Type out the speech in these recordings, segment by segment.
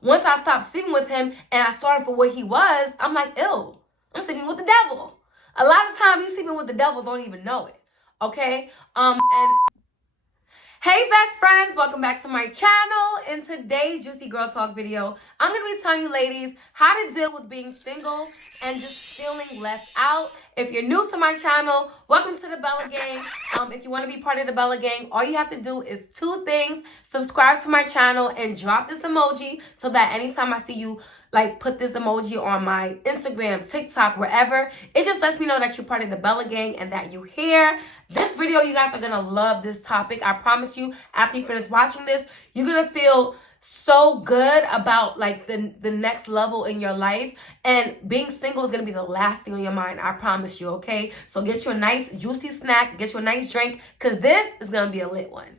Once I stopped sleeping with him and I saw him for what he was, I'm like, ew, I'm sleeping with the devil. A lot of times you sleeping with the devil, don't even know it. Okay? And hey best friends, welcome back to my channel. In today's Juicy Girl Talk video, I'm going to be telling you ladies how to deal with being single and just feeling left out. If you're new to my channel, welcome to the Bella Gang. If you want to be part of the Bella Gang, all you have to do is two things. Subscribe to my channel and drop this emoji so that anytime I see you like put this emoji on my Instagram, TikTok, wherever, it just lets me know that you're part of the Bella Gang and that you're here. This video, you guys are gonna love this topic. I promise you, after you finish watching this, you're gonna feel so good about like the next level in your life, and being single is gonna be the last thing on your mind. I promise you. Okay, so get you a nice juicy snack, get you a nice drink, because this is gonna be a lit one.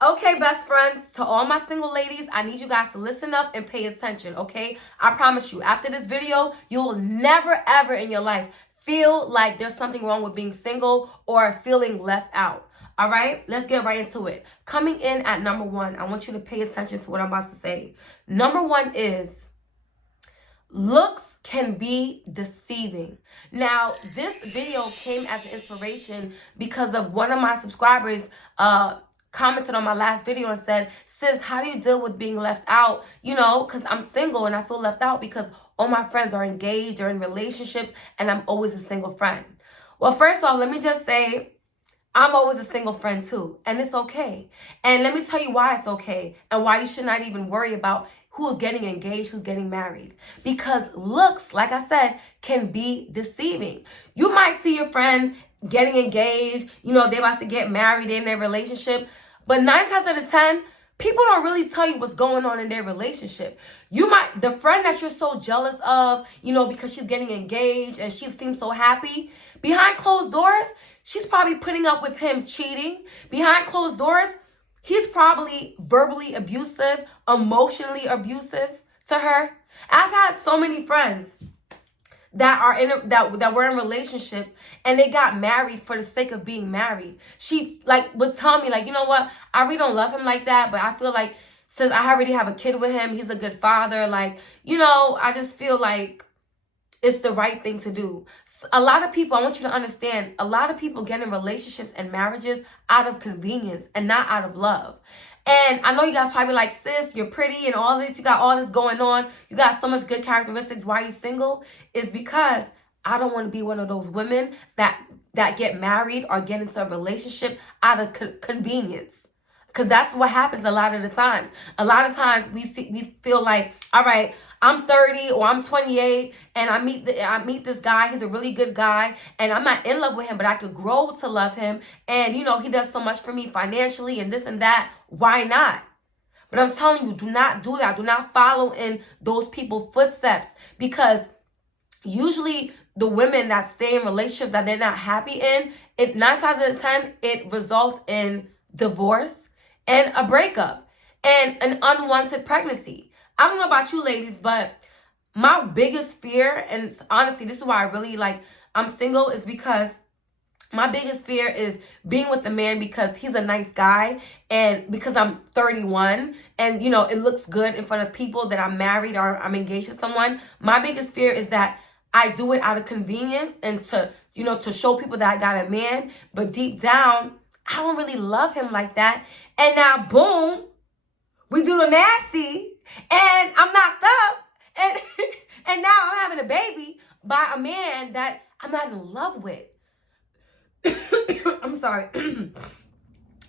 Okay, best friends, to all my single ladies, I need you guys to listen up and pay attention, okay? I promise you, after this video, you will never, ever in your life feel like there's something wrong with being single or feeling left out, all right? Let's get right into it. Coming in at number one, I want you to pay attention to what I'm about to say. Number one is, looks can be deceiving. Now, this video came as an inspiration because of one of my subscribers, commented on my last video and said, sis, how do you deal with being left out? You know, because I'm single and I feel left out because all my friends are engaged, they're in relationships, and I'm always a single friend. Well, first off, let me just say, I'm always a single friend too, and it's okay. And let me tell you why it's okay and why you should not even worry about who's getting engaged, who's getting married. Because looks, like I said, can be deceiving. You might see your friends getting engaged, you know, they're about to get married in their relationship, but 9 times out of 10, people don't really tell you what's going on in their relationship. You might, the friend that you're so jealous of, you know, because she's getting engaged and she seems so happy, behind closed doors, she's probably putting up with him cheating. Behind closed doors, he's probably verbally abusive, emotionally abusive to her. I've had so many friends that are that were in relationships and they got married for the sake of being married. She like would tell me like, you know what, I really don't love him like that, but I feel like since I already have a kid with him, he's a good father, like, you know, I just feel like it's the right thing to do. A lot of people, I want you to understand, a lot of people get in relationships and marriages out of convenience and not out of love. And I know you guys probably like, sis, you're pretty and all this, you got all this going on, you got so much good characteristics, why are you single? It's because I don't want to be one of those women that get married or get into a relationship out of convenience. Because that's what happens a lot of the times. A lot of times we feel like, all right, I'm 30 or I'm 28 and I meet this guy. He's a really good guy and I'm not in love with him, but I could grow to love him. And, you know, he does so much for me financially and this and that. Why not? But I'm telling you, do not do that. Do not follow in those people's footsteps, because usually the women that stay in relationships that they're not happy in, 9 times out of 10, it results in divorce and a breakup and an unwanted pregnancy. I don't know about you ladies, but my biggest fear, and honestly, this is why I really like, I'm single, is because my biggest fear is being with a man because he's a nice guy and because I'm 31 and, you know, it looks good in front of people that I'm married or I'm engaged to someone. My biggest fear is that I do it out of convenience and to, you know, to show people that I got a man, but deep down, I don't really love him like that. And now, boom, we do the nasty and I'm knocked up and, and now I'm having a baby by a man that I'm not in love with. I'm sorry.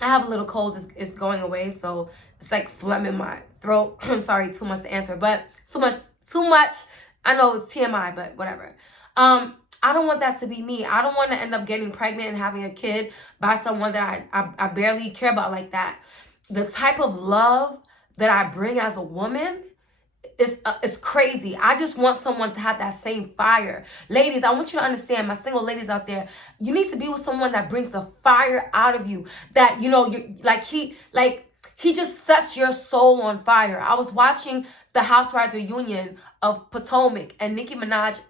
I have a little cold. It's going away, so it's like phlegm in my throat. I'm sorry, too much to answer, but too much. I know it's TMI, but whatever. I don't want that to be me. I don't want to end up getting pregnant and having a kid by someone that I barely care about like that. The type of love that I bring as a woman is crazy. I just want someone to have that same fire. Ladies, I want you to understand, my single ladies out there, you need to be with someone that brings the fire out of you. That, you know, you're he just sets your soul on fire. I was watching the Housewives reunion of Potomac, and Nicki Minaj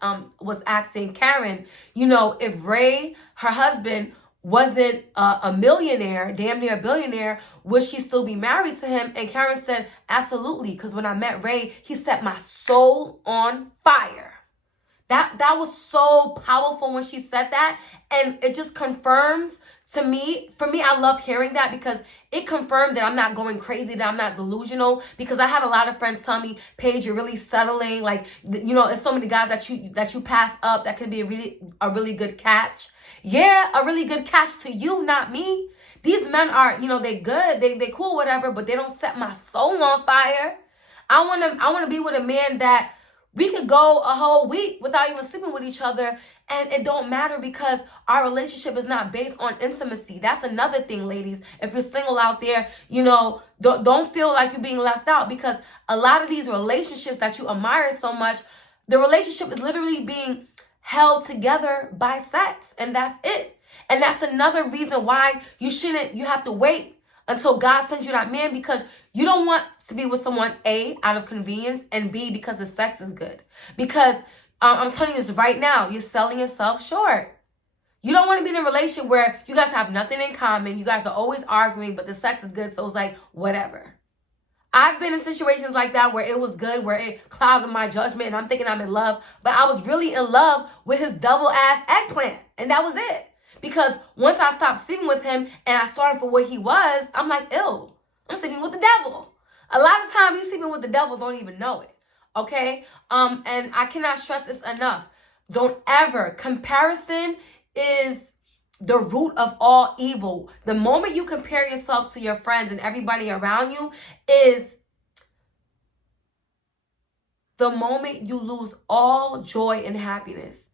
was asking Karen, you know, if Ray, her husband, wasn't a millionaire, damn near a billionaire, would she still be married to him? And Karen said, absolutely, because when I met Ray, he set my soul on fire. That was so powerful when she said that. And it just confirms to me, for me, I love hearing that because it confirmed that I'm not going crazy, that I'm not delusional. Because I had a lot of friends tell me, Paige, you're really settling. Like, you know, it's so many guys that you pass up that could be a really good catch. Yeah, a really good catch to you, not me. These men are, you know, they good, they cool, whatever, but they don't set my soul on fire. I wanna be with a man that we could go a whole week without even sleeping with each other, and it don't matter because our relationship is not based on intimacy. That's another thing, ladies. If you're single out there, you know, don't feel like you're being left out, because a lot of these relationships that you admire so much, the relationship is literally being held together by sex, and that's it. And that's another reason why you have to wait until God sends you that man, because you don't want to be with someone, A, out of convenience, and B, because the sex is good. Because I'm telling you this right now, you're selling yourself short. You don't want to be in a relationship where you guys have nothing in common. You guys are always arguing, but the sex is good, so it's like, whatever. I've been in situations like that where it was good, where it clouded my judgment, and I'm thinking I'm in love, but I was really in love with his double-ass eggplant, and that was it. Because once I stopped sleeping with him and I saw him for what he was, I'm like, ew, I'm sleeping with the devil. A lot of times, you sleeping with the devil, don't even know it, okay? And I cannot stress this enough. Don't ever. Comparison is the root of all evil. The moment you compare yourself to your friends and everybody around you is the moment you lose all joy and happiness.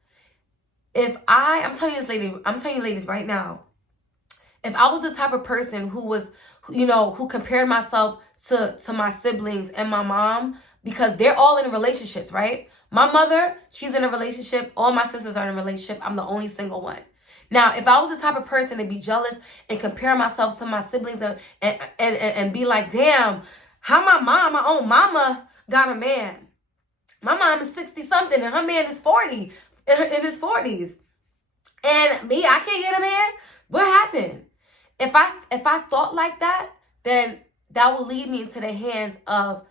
I'm telling you ladies right now, if I was the type of person who was, you know, who compared myself to my siblings and my mom, because they're all in relationships, right? My mother, she's in a relationship. All my sisters are in a relationship. I'm the only single one. Now, if I was the type of person to be jealous and compare myself to my siblings and be like, damn, how my own mama got a man. My mom is 60-something and her man is 40, in his 40s. And me, I can't get a man? What happened? If I thought like that, then that will lead me into the hands of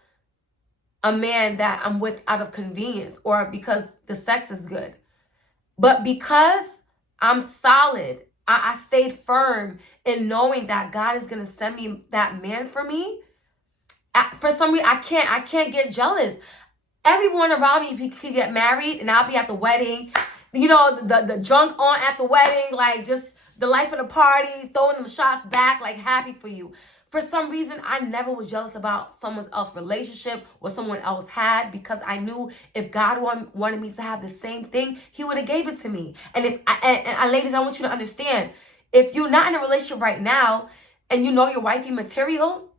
a man that I'm with out of convenience or because the sex is good. But because I'm solid, I stayed firm in knowing that God is going to send me that man for me. For some reason, I can't get jealous. Everyone around me could get married and I'll be at the wedding. You know, the drunk aunt at the wedding, like just the life of the party, throwing them shots back, like happy for you. For some reason, I never was jealous about someone else's relationship or someone else had, because I knew if God wanted me to have the same thing, he would have gave it to me. And ladies, I want you to understand, if you're not in a relationship right now and you know you're wifey material,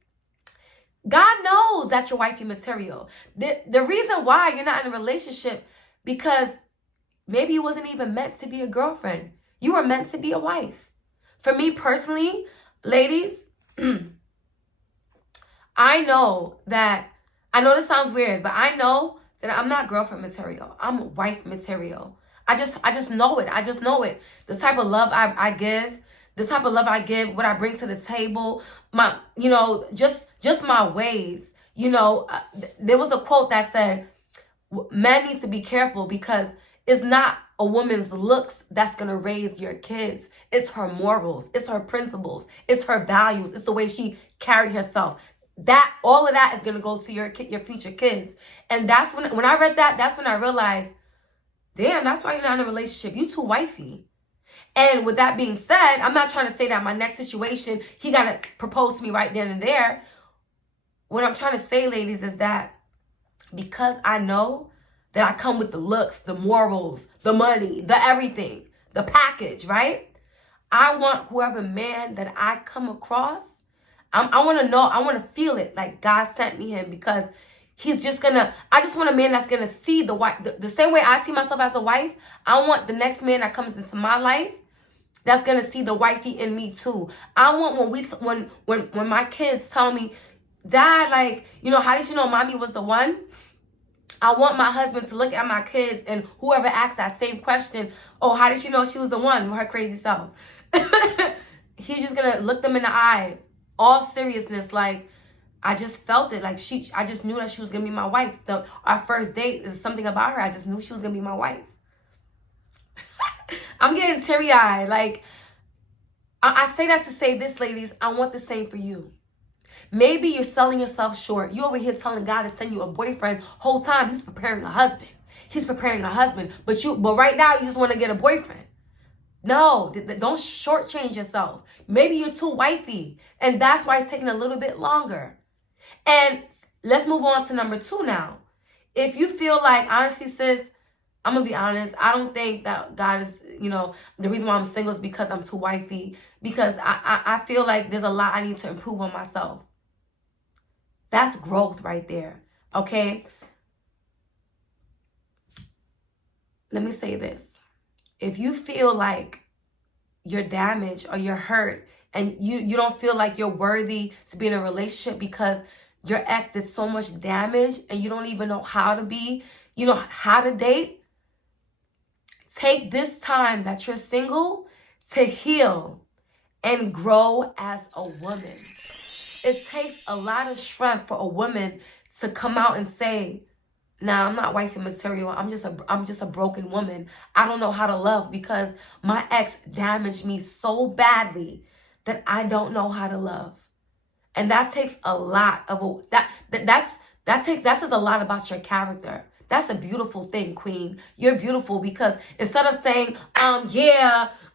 God knows that you're wifey material. The reason why you're not in a relationship, because maybe you wasn't even meant to be a girlfriend. You were meant to be a wife. For me personally, ladies, I know this sounds weird, but I know that I'm not girlfriend material. I'm wife material. I just know it. I just know it. The type of love I give, what I bring to the table, my, you know, just my ways. You know, there was a quote that said, men need to be careful because it's not a woman's looks that's going to raise your kids. It's her morals. It's her principles. It's her values. It's the way she carries herself. All of that is going to go to your future kids. And that's when I read that, that's when I realized, damn, that's why you're not in a relationship. You too wifey. And with that being said, I'm not trying to say that my next situation, he got to propose to me right then and there. What I'm trying to say, ladies, is that because I know that I come with the looks, the morals, the money, the everything, the package, right? I want whoever man that I come across, I want to know, I want to feel it like God sent me him, because he's just I just want a man that's going to see the wife, the same way I see myself as a wife. I want the next man that comes into my life that's going to see the wifey in me too. I want when my kids tell me, Dad, like, you know, how did you know mommy was the one? I want my husband to look at my kids and whoever asks that same question, oh, how did you know she was the one with her crazy self? He's just gonna look them in the eye, all seriousness, like, I just felt it. Like, I just knew that she was gonna be my wife. Our first date is something about her. I just knew she was gonna be my wife. I'm getting teary-eyed. Like, I say that to say this, ladies. I want the same for you. Maybe you're selling yourself short. You over here telling God to send you a boyfriend. Whole time he's preparing a husband. He's preparing a husband. But right now you just want to get a boyfriend. No, don't shortchange yourself. Maybe you're too wifey, and that's why it's taking a little bit longer. And let's move on to number 2 now. If you feel like, honestly, sis, I'm going to be honest, I don't think that God is, the reason why I'm single is because I'm too wifey, because I feel like there's a lot I need to improve on myself. That's growth right there, okay? Let me say this. If you feel like you're damaged or you're hurt and you don't feel like you're worthy to be in a relationship because your ex did so much damage and you don't even know how to be, how to date, take this time that you're single to heal and grow as a woman. It takes a lot of strength for a woman to come out and say, nah, I'm not wifey material. I'm just a broken woman. I don't know how to love because my ex damaged me so badly that I don't know how to love. And that takes a lot of that says a lot about your character. That's a beautiful thing, queen. You're beautiful because instead of saying, I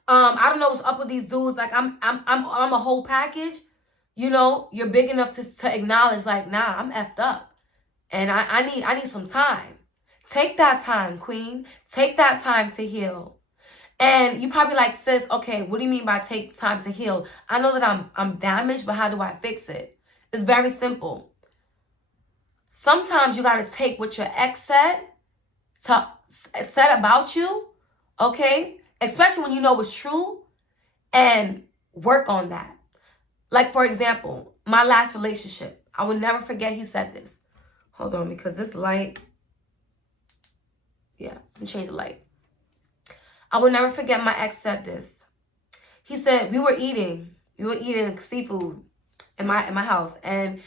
don't know what's up with these dudes, like I'm a whole package, you're big enough to acknowledge, like, nah, I'm effed up. And I need some time. Take that time, queen. Take that time to heal. And you probably like, sis, okay, what do you mean by take time to heal? I know that I'm damaged, but how do I fix it? It's very simple. Sometimes you got to take what your ex said about you, okay? Especially when you know it's true, and work on that. Like, for example, my last relationship. I will never forget he said this. Hold on, because this light, let me change the light. I will never forget my ex said this. He said, we were eating seafood in my house, and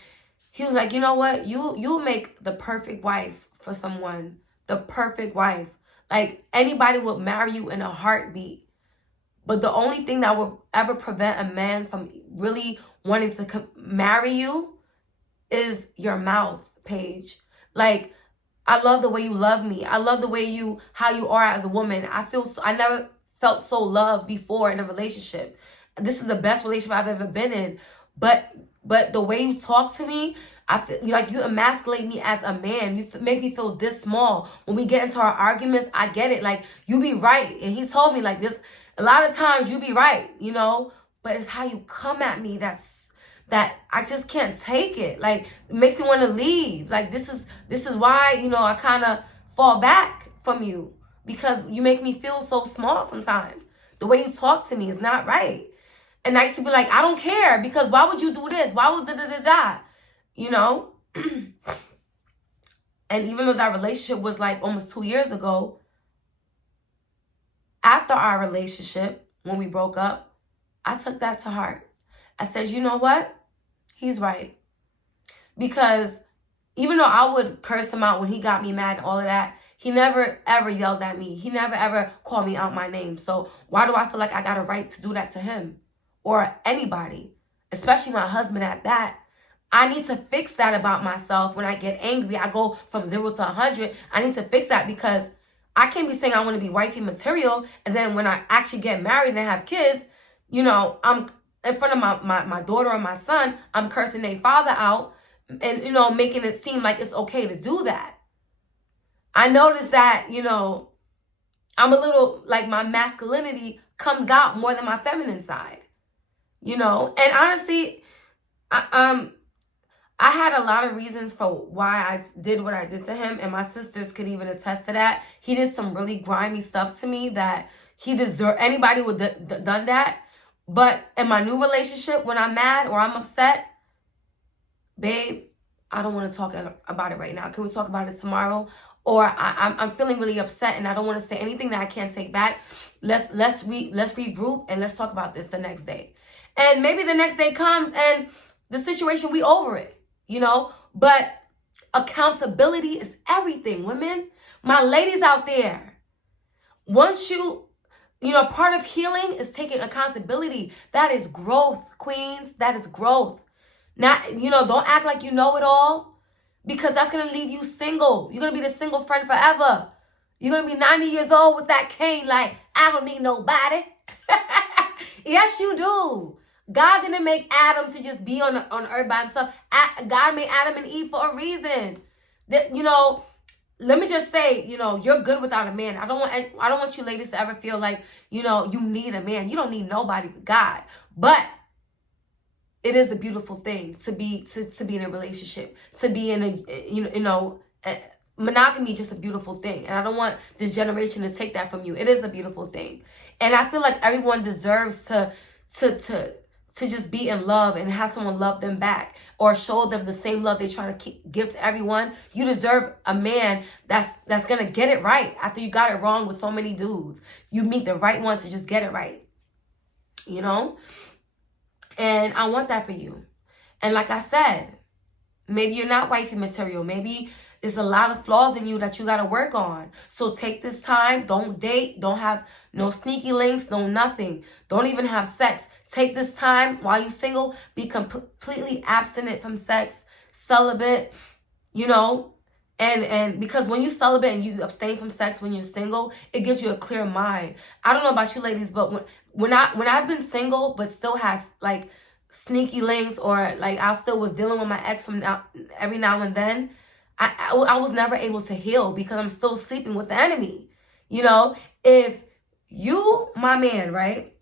he was like, you know what? You'll make the perfect wife for someone. The perfect wife. Like, anybody would marry you in a heartbeat. But the only thing that will ever prevent a man from really wanting to marry you is your mouth, Paige. Like, I love the way you love me. I love the way how you are as a woman. I never felt so loved before in a relationship. This is the best relationship I've ever been in. But the way you talk to me, I feel like you emasculate me as a man. You make me feel this small. When we get into our arguments, I get it. Like, you be right. And he told me, like, this, a lot of times you be right, but it's how you come at me that I just can't take it. Like, it makes me want to leave. Like, this is why, I kind of fall back from you, because you make me feel so small sometimes. The way you talk to me is not right. And I used to be like, I don't care, because why would you do this? Why would da-da-da-da? And even though that relationship was like almost 2 years ago, after our relationship, when we broke up, I took that to heart. I said, you know what? He's right. Because even though I would curse him out when he got me mad and all of that, he never ever yelled at me. He never ever called me out my name. So why do I feel like I got a right to do that to him or anybody, especially my husband at that? I need to fix that about myself. When I get angry, I go from 0 to 100. I need to fix that, because I can't be saying I want to be wifey material, and then when I actually get married and have kids, I'm in front of my daughter or my son, I'm cursing their father out and, making it seem like it's okay to do that. I noticed that, I'm a little, like, my masculinity comes out more than my feminine side, and honestly, I had a lot of reasons for why I did what I did to him, and my sisters could even attest to that. He did some really grimy stuff to me that he deserved. Anybody would have done that. But in my new relationship, when I'm mad or I'm upset, babe, I don't want to talk about it right now. Can we talk about it tomorrow? Or I'm feeling really upset and I don't want to say anything that I can't take back. Let's regroup and let's talk about this the next day. And maybe the next day comes and the situation, we over it, you know? But accountability is everything, women. My ladies out there, once you know, part of healing is taking accountability. That is growth, queens. That is growth. Not, you know, don't act like you know it all, because that's going to leave you single. You're going to be the single friend forever. You're going to be 90 years old with that cane like, I don't need nobody. Yes, you do. God didn't make Adam to just be on earth by himself. God made Adam and Eve for a reason. That, you know, let me just say, you know, you're good without a man. I don't want you ladies to ever feel like, you know, you need a man. You don't need nobody but God. But it is a beautiful thing to be in a relationship, to be in a monogamy is just a beautiful thing. And I don't want this generation to take that from you. It is a beautiful thing. And I feel like everyone deserves to just be in love and have someone love them back or show them the same love they try to give to everyone. You deserve a man that's going to get it right after you got it wrong with so many dudes. You meet the right one to just get it right, you know? And I want that for you. And like I said, maybe you're not wifey material. Maybe there's a lot of flaws in you that you got to work on. So take this time. Don't date. Don't have no sneaky links. No nothing. Don't even have sex. Take this time while you're single. Be completely abstinent from sex. Celibate, you know. And because when you celibate and you abstain from sex when you're single, it gives you a clear mind. I don't know about you ladies, but when I've been single but still has like sneaky links, or like I still was dealing with my ex from every now and then, I was never able to heal because I'm still sleeping with the enemy. You know, if you, my man, right?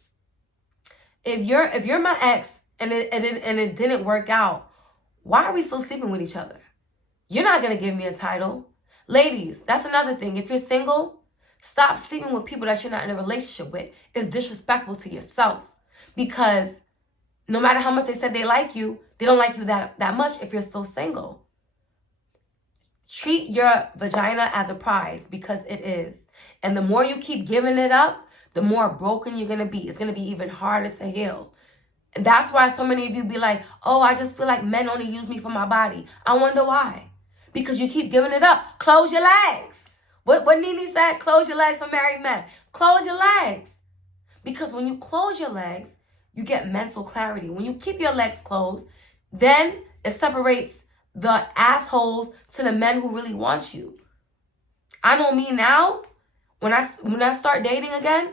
If you're my ex and it didn't work out, why are we still sleeping with each other? You're not going to give me a title. Ladies, that's another thing. If you're single, stop sleeping with people that you're not in a relationship with. It's disrespectful to yourself, because no matter how much they said they like you, they don't like you that much if you're still single. Treat your vagina as a prize, because it is. And the more you keep giving it up, the more broken you're going to be. It's going to be even harder to heal. And that's why so many of you be like, oh, I just feel like men only use me for my body. I wonder why. Because you keep giving it up. Close your legs. What Nene said, close your legs for married men. Close your legs. Because when you close your legs, you get mental clarity. When you keep your legs closed, then it separates the assholes to the men who really want you. I know me now, when I start dating again,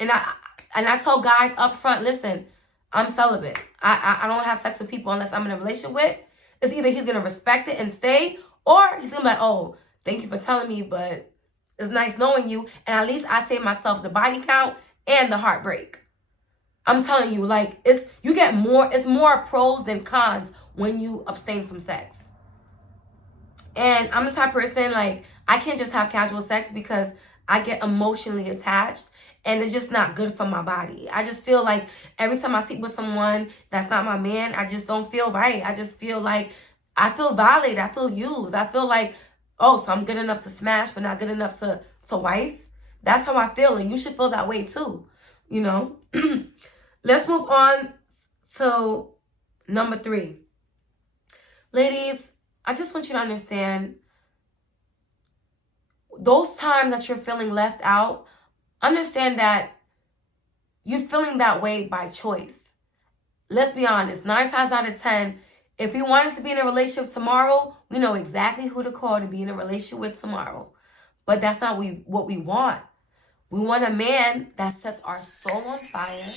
and I tell guys up front, listen, I'm celibate. I don't have sex with people unless I'm in a relationship with. It's either he's going to respect it and stay, or he's going to be like, oh, thank you for telling me, but it's nice knowing you. And at least I save myself the body count and the heartbreak. I'm telling you, like, it's more pros than cons when you abstain from sex. And I'm the type of person, like, I can't just have casual sex because I get emotionally attached. And it's just not good for my body. I just feel like every time I sleep with someone that's not my man, I just don't feel right. I just feel like I feel violated. I feel used. I feel like, oh, so I'm good enough to smash, but not good enough to wife. That's how I feel. And you should feel that way too, you know. Let's move on to number 3. Ladies, I just want you to understand, those times that you're feeling left out, understand that you're feeling that way by choice. Let's be honest, 9 times out of 10, if we wanted to be in a relationship tomorrow, we know exactly who to call to be in a relationship with tomorrow. But that's not what we want. We want a man that sets our soul on fire,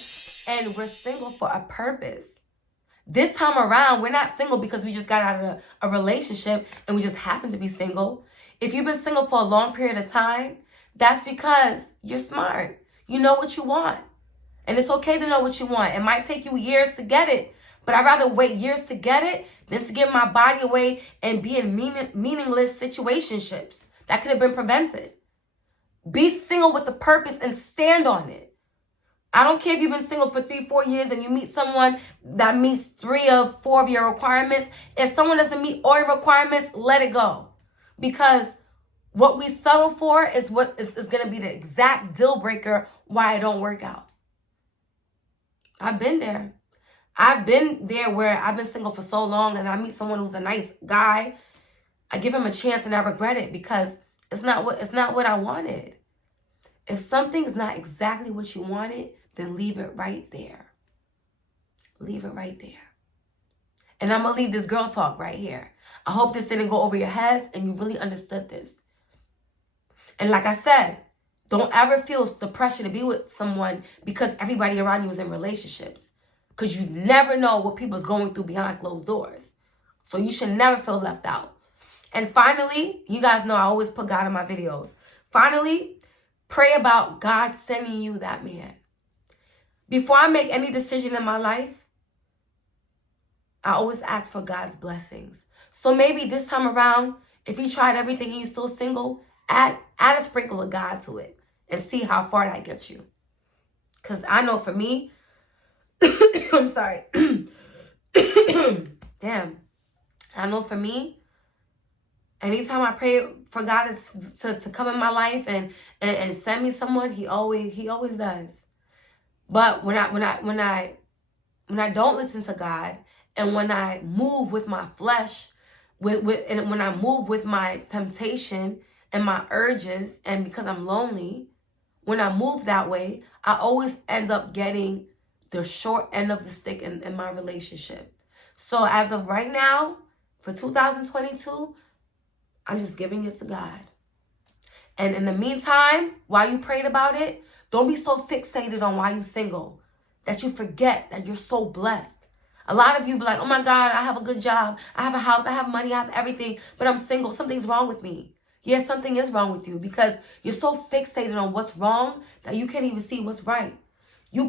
and we're single for a purpose. This time around, we're not single because we just got out of a relationship and we just happen to be single. If you've been single for a long period of time, that's because you're smart. You know what you want. And it's okay to know what you want. It might take you years to get it, but I'd rather wait years to get it than to give my body away and be in meaningless situationships that could have been prevented. Be single with a purpose and stand on it. I don't care if you've been single for 3-4 years and you meet someone that meets 3 or 4 of your requirements. If someone doesn't meet all your requirements, let it go. Because what we settle for is what is going to be the exact deal breaker why it don't work out. I've been there. I've been there where I've been single for so long and I meet someone who's a nice guy. I give him a chance and I regret it because it's not what I wanted. If something is not exactly what you wanted, then leave it right there. Leave it right there. And I'm going to leave this girl talk right here. I hope this didn't go over your heads and you really understood this. And like I said, don't ever feel the pressure to be with someone because everybody around you is in relationships. Because you never know what people's going through behind closed doors. So you should never feel left out. And finally, you guys know I always put God in my videos. Finally, pray about God sending you that man. Before I make any decision in my life, I always ask for God's blessings. So maybe this time around, if you tried everything and you're still single, add a sprinkle of God to it and see how far that gets you. Because I know for me, I'm sorry. Damn. I know for me, anytime I pray for God to come in my life and send me someone, he always does. But when I don't listen to God and when I move with my flesh, and when I move with my temptation and my urges, and because I'm lonely, when I move that way, I always end up getting the short end of the stick in my relationship. So as of right now, for 2022, I'm just giving it to God. And in the meantime, while you prayed about it, don't be so fixated on why you're single that you forget that you're so blessed. A lot of you be like, oh my God, I have a good job. I have a house. I have money. I have everything. But I'm single. Something's wrong with me. Yes, something is wrong with you because you're so fixated on what's wrong that you can't even see what's right. You're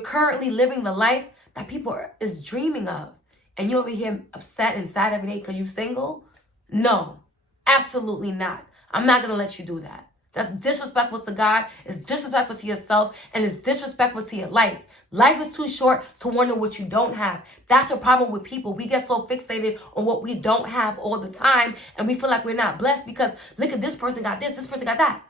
currently living the life that people is dreaming of. And you over here upset and sad every day because you're single? No, absolutely not. I'm not going to let you do that. That's disrespectful to God, it's disrespectful to yourself, and it's disrespectful to your life. Life is too short to wonder what you don't have. That's a problem with people. We get so fixated on what we don't have all the time, and we feel like we're not blessed because look at this person got this person got that.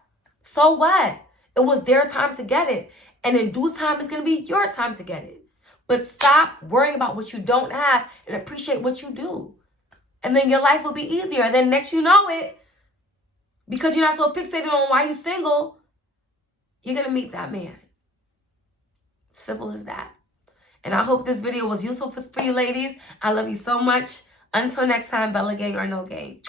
So what? It was their time to get it. And in due time, it's going to be your time to get it. But stop worrying about what you don't have and appreciate what you do. And then your life will be easier. And then next you know it, because you're not so fixated on why you're single, you're going to meet that man. Simple as that. And I hope this video was useful for you ladies. I love you so much. Until next time, Bella gang or no gang.